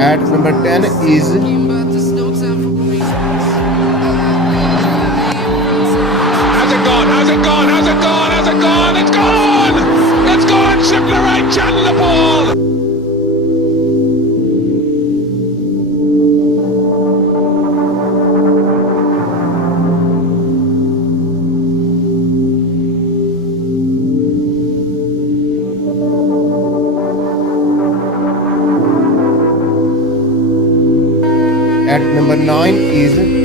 At number 10 is Has it gone? Has it gone? Has it gone? Has it gone? It's gone! It's gone! Shipler right, channel the ball! at number 9 is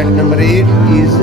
at number 8 is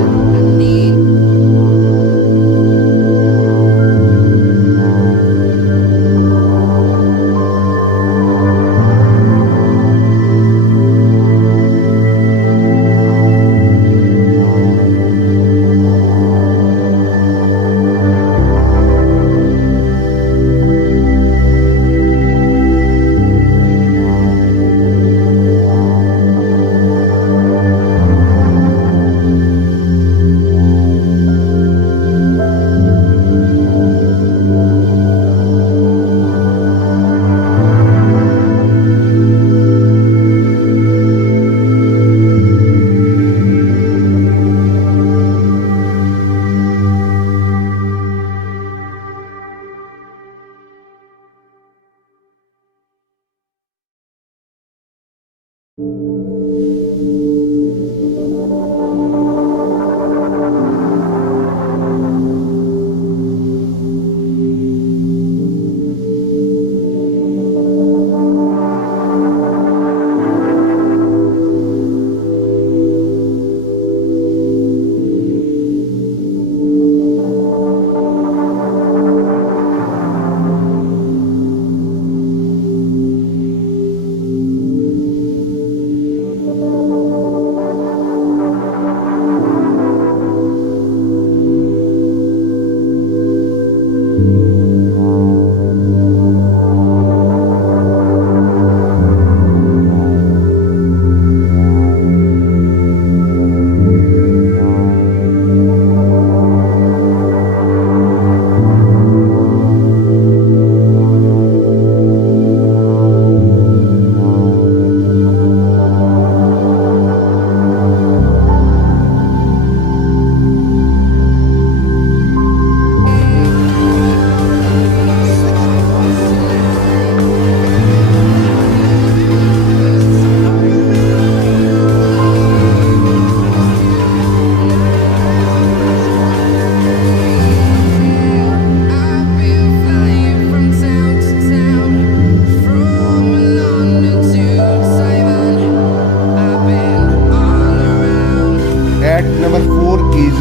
at number 4 is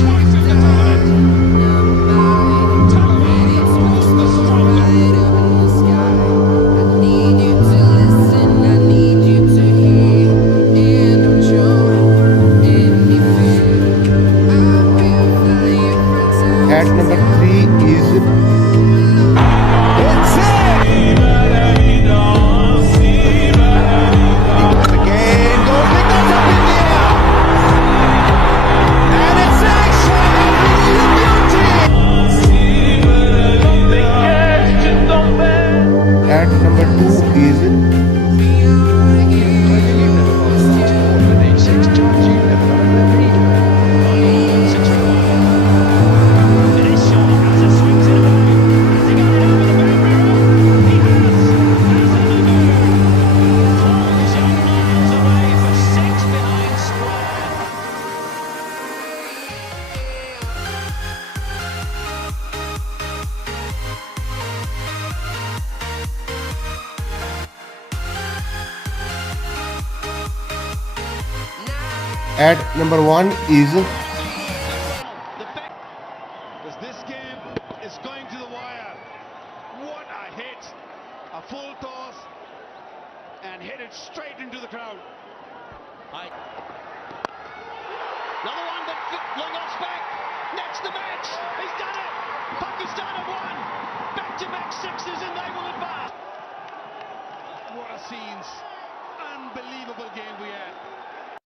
Twice in the tournament! Talent was the stronger! at number 3 is At number 1 is As this game is going to the wire. What a hit! A full toss and hit it straight into the crowd. Another one, but Longos back. Next the match. He's done it. Pakistan have won. Back-to-back sixes and they will advance. What a scenes. Unbelievable game we had.